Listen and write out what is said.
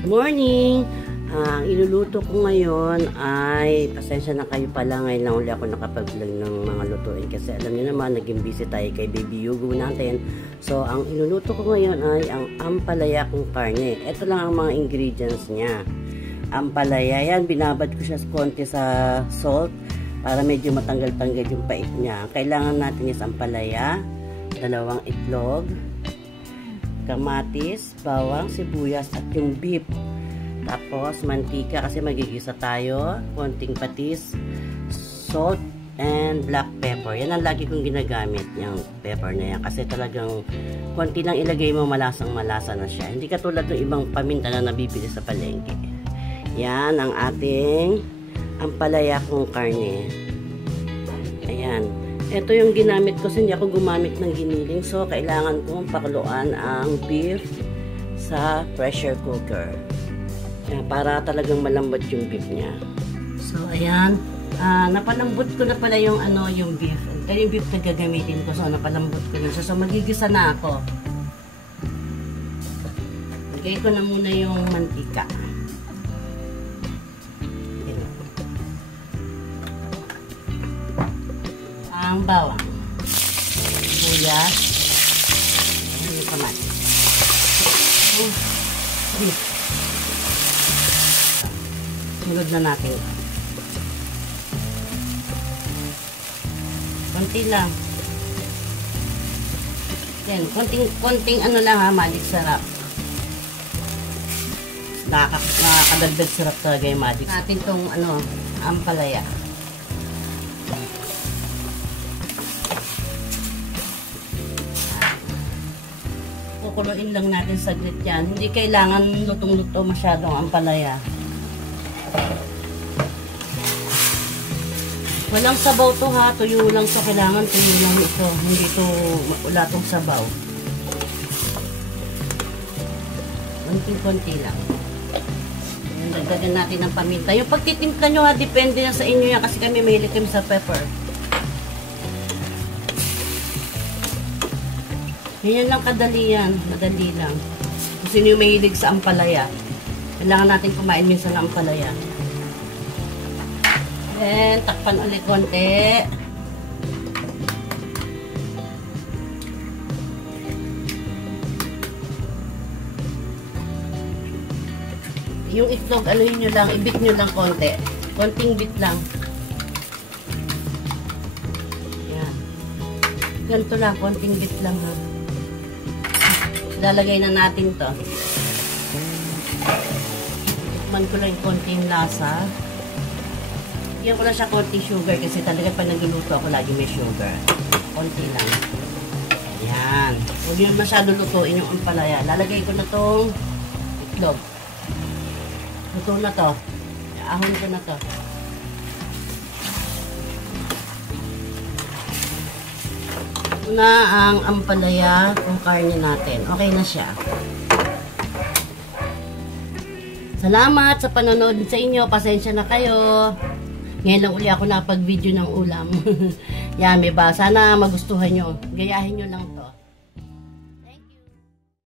Good morning! Ang iluluto ko ngayon ay, pasensya na kayo pala, ngayon lang uli ako nakapag-vlog ng mga lutuin kasi alam niyo naman, naging busy tayo kay Baby Yugo natin. So, ang iluluto ko ngayon ay ang ampalaya kong karne. Ito lang ang mga ingredients niya. Ampalaya, yan, binabad ko siya konti sa salt para medyo matanggal-tanggal yung pait niya. Kailangan natin is ampalaya, 2 itlog, kamatis, bawang, sibuyas at yung beef. Tapos mantika kasi magigisa tayo, konting patis, salt and black pepper. Yan ang lagi kong ginagamit, yung pepper na yan kasi talagang konti lang ilagay mo, malasang malasa na siya. Hindi katulad ng ibang paminta na nabibili sa palengke. Yan ang ating ampalaya kong karne. Ayan. Ito yung ginamit ko, hindi ako gumamit ng giniling. So, kailangan kong pakuluan ang beef sa pressure cooker. Ayan, para talagang malambot yung beef niya. So, ayan. Napalambot ko na pala yung, yung beef. Ito yung beef na gagamitin ko. So, napalambot ko na siya. So, magigisa na ako. Lagay ko na muna yung mantika. Ang bawang, sibuyas, yung kamatis, beef. Sunod na natin. Konti lang. Yan, konting lang ha, magic sarap. Nakakadagdag sarap talaga yung magic. Natin tong ampalaya. Kukuluin lang natin saglit yan. Hindi kailangan lutong-luto masyadong ampalaya. Walang sabaw to ha. Tuyo lang to. Kailangan tuyo lang ito. Hindi ito wala tong sabaw. Konti-konti lang. Dagdagan natin ng paminta. Yung pagtitimpla nyo ha, depende na sa inyo yan kasi kami mahilig kami sa pepper. Ganyan lang kadali yan. Madali lang. Kung sino yung mahilig sa ampalaya. Kailangan natin kumain minsan ng ampalaya. And takpan ulit konti. Yung itlog, nyo lang, ibit nyo lang konti. Konting bit lang. Yan. Ganito lang, konting bit lang ha. Lalagay na natin to. Tikman ko lang yung konting lasa. Bigyan ko lang siya konting sugar kasi talaga pag nagluluto ako lagi may sugar. Konti lang. Ayan. Huwag yun masyado lutuin yung ampalaya. Lalagay ko na tong itlog. Luto na to. Ahon ko na to. Na ang ampalaya kung karne natin. Okay na siya. Salamat sa panonood sa inyo. Pasensya na kayo. Ngayon lang uli ako napag-video ng ulam. Yummy ba? Sana magustuhan nyo. Gayahin nyo lang to.